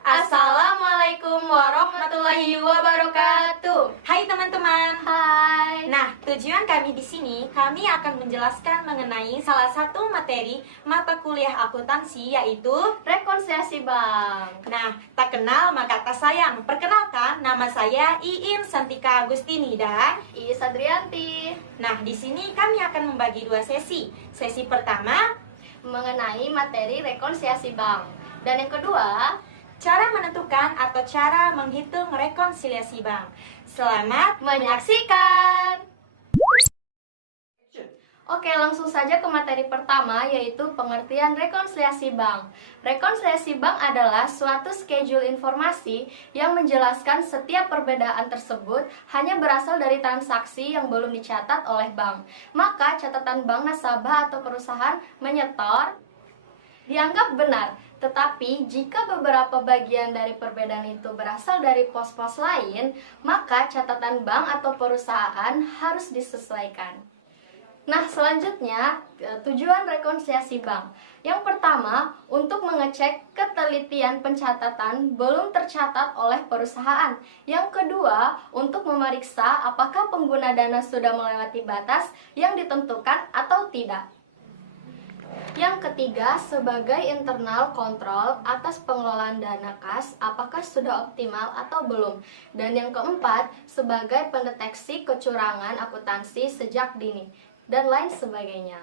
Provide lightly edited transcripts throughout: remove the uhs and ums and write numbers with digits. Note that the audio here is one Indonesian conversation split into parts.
Assalamualaikum warahmatullahi wabarakatuh. Hai teman-teman. Hai. Nah, tujuan kami di sini, kami akan menjelaskan mengenai salah satu materi mata kuliah akuntansi, yaitu Rekonsiliasi bank. Nah, tak kenal maka tak sayang. Perkenalkan, nama saya Iin Santika Agustini dan Iis Adrianti. Nah, di sini kami akan membagi dua sesi. Sesi pertama, Mengenai materi rekonsiliasi bank. Dan yang kedua, cara menentukan atau cara menghitung rekonsiliasi bank. Selamat menyaksikan. Oke, langsung saja ke materi pertama, yaitu pengertian rekonsiliasi bank. Rekonsiliasi bank adalah suatu schedule informasi yang menjelaskan setiap perbedaan tersebut hanya berasal dari transaksi yang belum dicatat oleh bank. Maka catatan bank nasabah atau perusahaan menyetor dianggap benar. Tetapi jika beberapa bagian dari perbedaan itu berasal dari pos-pos lain, maka catatan bank atau perusahaan harus disesuaikan. Nah, selanjutnya tujuan rekonsiliasi bank. Yang pertama, untuk mengecek ketelitian pencatatan belum tercatat oleh perusahaan. Yang kedua, untuk memeriksa apakah pengguna dana sudah melewati batas yang ditentukan atau tidak. Yang ketiga, sebagai internal kontrol atas pengelolaan dana kas, apakah sudah optimal atau belum. Dan yang keempat, sebagai pendeteksi kecurangan akuntansi sejak dini, dan lain sebagainya.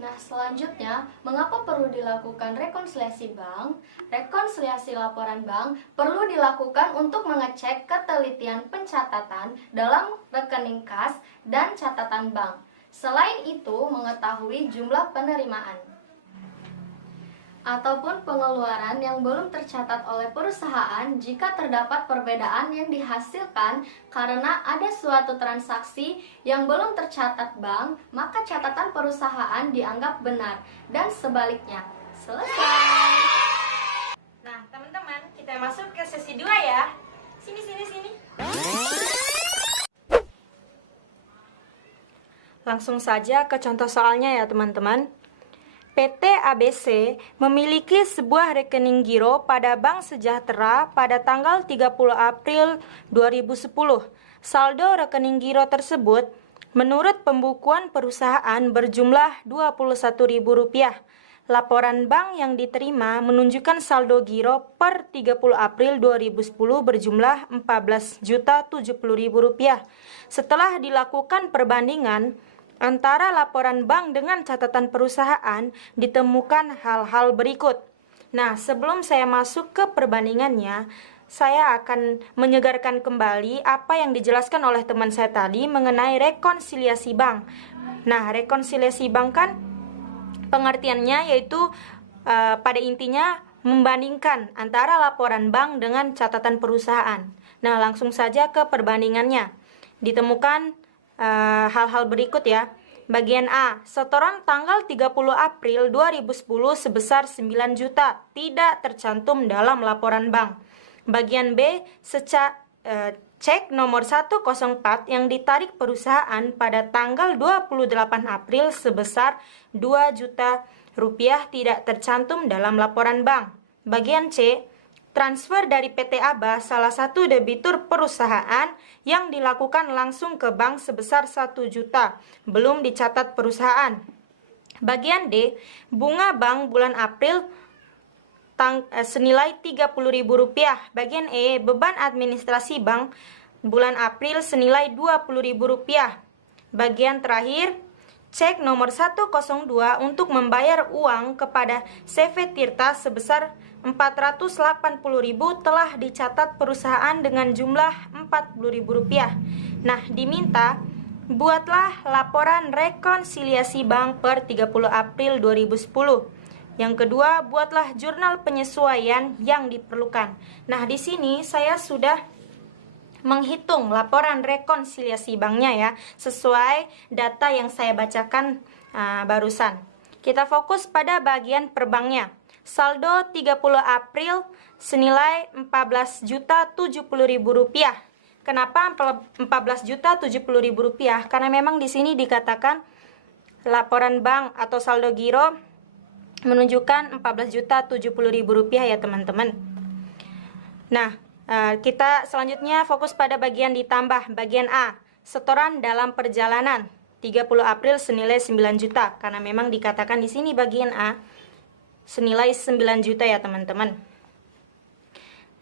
Nah, selanjutnya, mengapa perlu dilakukan rekonsiliasi bank? Rekonsiliasi laporan bank perlu dilakukan untuk mengecek ketelitian pencatatan dalam rekening kas dan catatan bank. Selain itu, mengetahui jumlah penerimaan ataupun pengeluaran yang belum tercatat oleh perusahaan jika terdapat perbedaan yang dihasilkan karena ada suatu transaksi yang belum tercatat bank, maka catatan perusahaan dianggap benar dan sebaliknya. Selesai. Nah, teman-teman, kita masuk ke sesi 2 ya. Sini. Langsung saja ke contoh soalnya ya, teman-teman. PT ABC memiliki sebuah rekening giro pada Bank Sejahtera pada tanggal 30 April 2010. Saldo rekening giro tersebut menurut pembukuan perusahaan berjumlah Rp21.000. Laporan bank yang diterima menunjukkan saldo giro per 30 April 2010 berjumlah Rp14.070.000. Setelah dilakukan perbandingan antara laporan bank dengan catatan perusahaan, ditemukan hal-hal berikut. Nah, sebelum saya masuk ke perbandingannya, saya akan menyegarkan kembali apa yang dijelaskan oleh teman saya tadi mengenai rekonsiliasi bank. Nah, rekonsiliasi bank kan pengertiannya yaitu pada intinya membandingkan antara laporan bank dengan catatan perusahaan. Nah, langsung saja ke perbandingannya. Ditemukan hal-hal berikut ya. Bagian A, setoran tanggal 30 April 2010 sebesar 9 juta tidak tercantum dalam laporan bank. Bagian B, cek nomor 104 yang ditarik perusahaan pada tanggal 28 April sebesar 2 juta rupiah tidak tercantum dalam laporan bank. Bagian C, transfer dari PT ABA, salah satu debitur perusahaan yang dilakukan langsung ke bank sebesar 1 juta, belum dicatat perusahaan. Bagian D, bunga bank bulan April senilai Rp30.000. Bagian E, beban administrasi bank bulan April senilai Rp20.000. Bagian terakhir, cek nomor 102 untuk membayar uang kepada CV Tirta sebesar Rp480.000 telah dicatat perusahaan dengan jumlah Rp40.000. Nah, diminta buatlah laporan rekonsiliasi bank per 30 April 2010. Yang kedua, buatlah jurnal penyesuaian yang diperlukan. Nah, di sini saya sudah menghitung laporan rekonsiliasi banknya ya, sesuai data yang saya bacakan barusan. Kita fokus pada bagian per banknya. Saldo 30 April senilai Rp14.070.000. Kenapa Rp14.070.000? Karena memang di sini dikatakan laporan bank atau saldo giro menunjukkan Rp14.070.000 ya, teman-teman. Nah, kita selanjutnya fokus pada bagian ditambah, bagian A, setoran dalam perjalanan 30 April senilai 9 juta, karena memang dikatakan di sini bagian A senilai 9 juta ya teman-teman.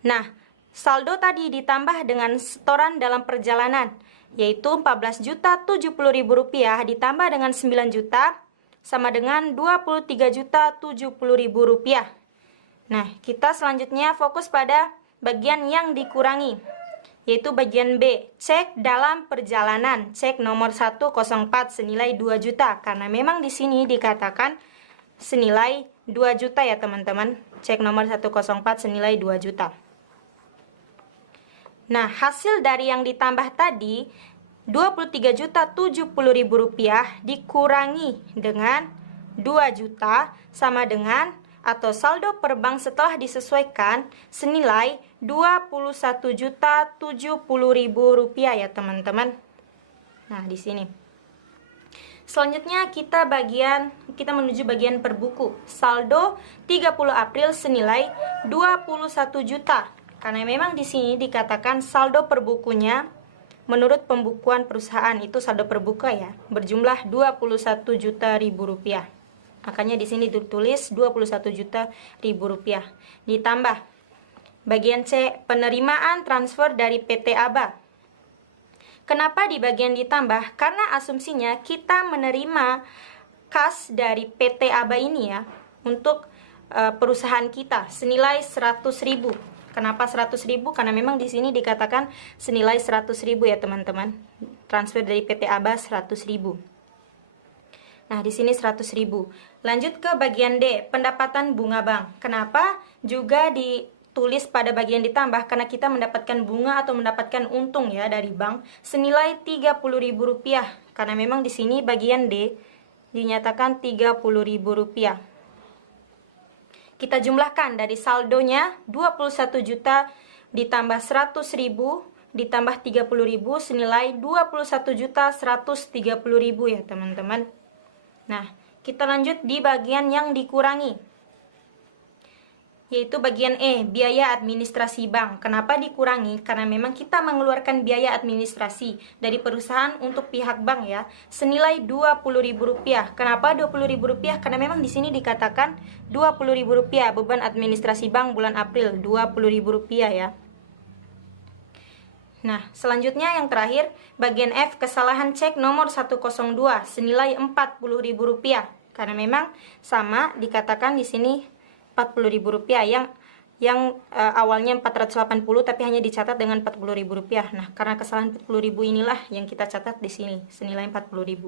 Nah, saldo tadi ditambah dengan setoran dalam perjalanan, yaitu 14.070.000 rupiah ditambah dengan 9 juta, sama dengan 23.070.000 rupiah. Nah, kita selanjutnya fokus pada bagian yang dikurangi, yaitu bagian B, cek dalam perjalanan, cek nomor 104 senilai 2 juta, karena memang di sini dikatakan senilai 2 juta ya teman-teman. Cek nomor 104 senilai 2 juta. Nah, hasil dari yang ditambah tadi 23.070.000 rupiah dikurangi dengan 2 juta sama dengan atau saldo per bank setelah disesuaikan senilai 21.070.000 rupiah ya teman-teman. Nah, di sini. Selanjutnya kita menuju bagian per buku. Saldo 30 April senilai 21 juta. Karena memang di sini dikatakan saldo per bukunya menurut pembukuan perusahaan itu saldo per buku ya, berjumlah 21 juta ribu rupiah. Makanya di sini ditulis 21 juta ribu rupiah. Ditambah bagian C, penerimaan transfer dari PT Aba. Kenapa di bagian ditambah? Karena asumsinya kita menerima kas dari PT Aba ini ya untuk perusahaan kita senilai 100.000. Kenapa 100.000? Karena memang di sini dikatakan senilai 100.000 ya teman-teman. Transfer dari PT Aba 100.000. Nah, di sini 100.000. Lanjut ke bagian D, pendapatan bunga bank. Kenapa juga ditulis pada bagian ditambah? Karena kita mendapatkan bunga atau mendapatkan untung ya dari bank senilai 30.000 rupiah. Karena memang di sini bagian D dinyatakan 30.000 rupiah. Kita jumlahkan dari saldonya 21 juta ditambah 100.000 ditambah 30.000 senilai 21.130.000 ya teman-teman. Nah, kita lanjut di bagian yang dikurangi, yaitu bagian E, biaya administrasi bank. Kenapa dikurangi? Karena memang kita mengeluarkan biaya administrasi dari perusahaan untuk pihak bank ya, senilai 20.000 rupiah. Kenapa 20.000 rupiah? Karena memang di sini dikatakan 20.000 rupiah beban administrasi bank bulan April, 20.000 rupiah ya. Nah, selanjutnya yang terakhir, bagian F, kesalahan cek nomor 102 senilai 40.000 rupiah. Karena memang sama dikatakan di sini 40.000 rupiah yang awalnya 480 tapi hanya dicatat dengan 40.000 rupiah. Nah, karena kesalahan 40.000 inilah yang kita catat di sini senilai 40.000.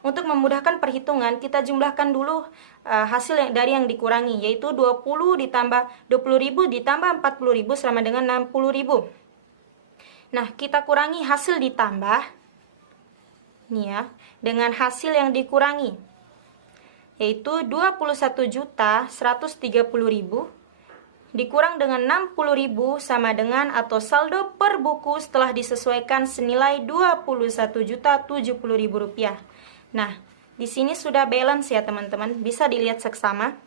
Untuk memudahkan perhitungan, kita jumlahkan dulu hasil dari yang dikurangi, yaitu 20.000 ditambah 40.000 sama dengan 60.000. Nah, kita kurangi hasil ditambah nih ya dengan hasil yang dikurangi, yaitu 21.130.000 dikurang dengan 60.000 sama dengan atau saldo per buku setelah disesuaikan senilai 21.070.000 rupiah. Nah, di sini sudah balance ya teman-teman, bisa dilihat seksama,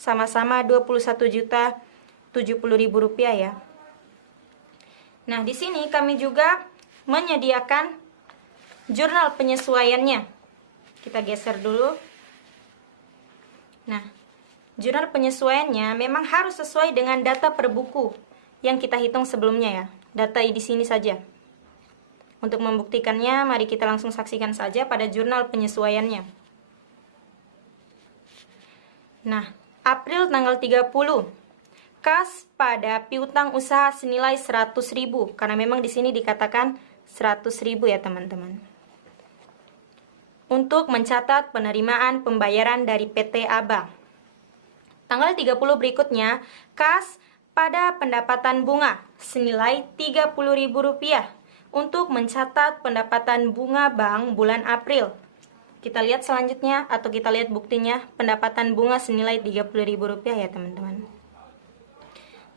sama-sama 21.070.000 rupiah ya. Nah, di sini kami juga menyediakan jurnal penyesuaiannya. Kita geser dulu. Nah, jurnal penyesuaiannya memang harus sesuai dengan data per buku yang kita hitung sebelumnya ya. Data di sini saja. Untuk membuktikannya, mari kita langsung saksikan saja pada jurnal penyesuaiannya. Nah, April tanggal 30. Kas pada piutang usaha senilai 100.000. Karena memang di sini dikatakan 100.000 ya teman-teman. Untuk mencatat penerimaan pembayaran dari PT Aba. Tanggal 30 berikutnya, kas pada pendapatan bunga senilai 30.000 rupiah untuk mencatat pendapatan bunga bank bulan April. Kita lihat selanjutnya atau kita lihat buktinya, pendapatan bunga senilai 30.000 rupiah ya teman-teman.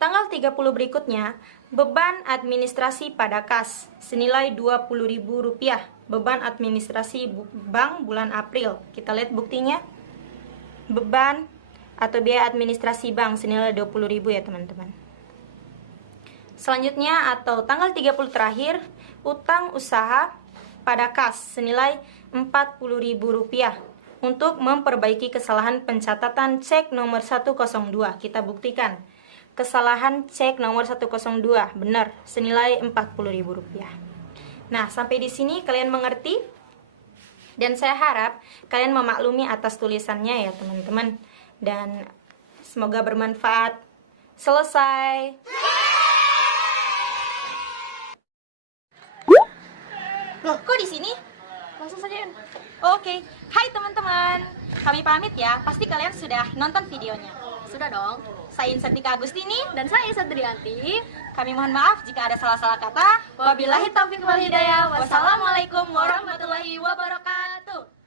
Tanggal 30 berikutnya, beban administrasi pada kas senilai 20.000 rupiah. Beban administrasi bank bulan April. Kita lihat buktinya. Beban atau biaya administrasi bank senilai 20.000 ya teman-teman. Selanjutnya atau tanggal 30 terakhir, utang usaha pada kas senilai Rp40.000 untuk memperbaiki kesalahan pencatatan cek nomor 102. Kita buktikan. Kesalahan cek nomor 102 benar senilai Rp40.000. Nah, sampai di sini kalian mengerti? Dan saya harap kalian memaklumi atas tulisannya ya, teman-teman. Dan semoga bermanfaat. Selesai. Loh, kok di sini? Langsung saja, Yun. Oke. Hai teman-teman. Kami pamit ya. Pasti kalian sudah nonton videonya. Sudah dong. Saya Insantika Agustini. Dan saya Sadrianti. Kami mohon maaf jika ada salah-salah kata. Wabillahi taufiq wal hidayah. Wassalamualaikum warahmatullahi wabarakatuh.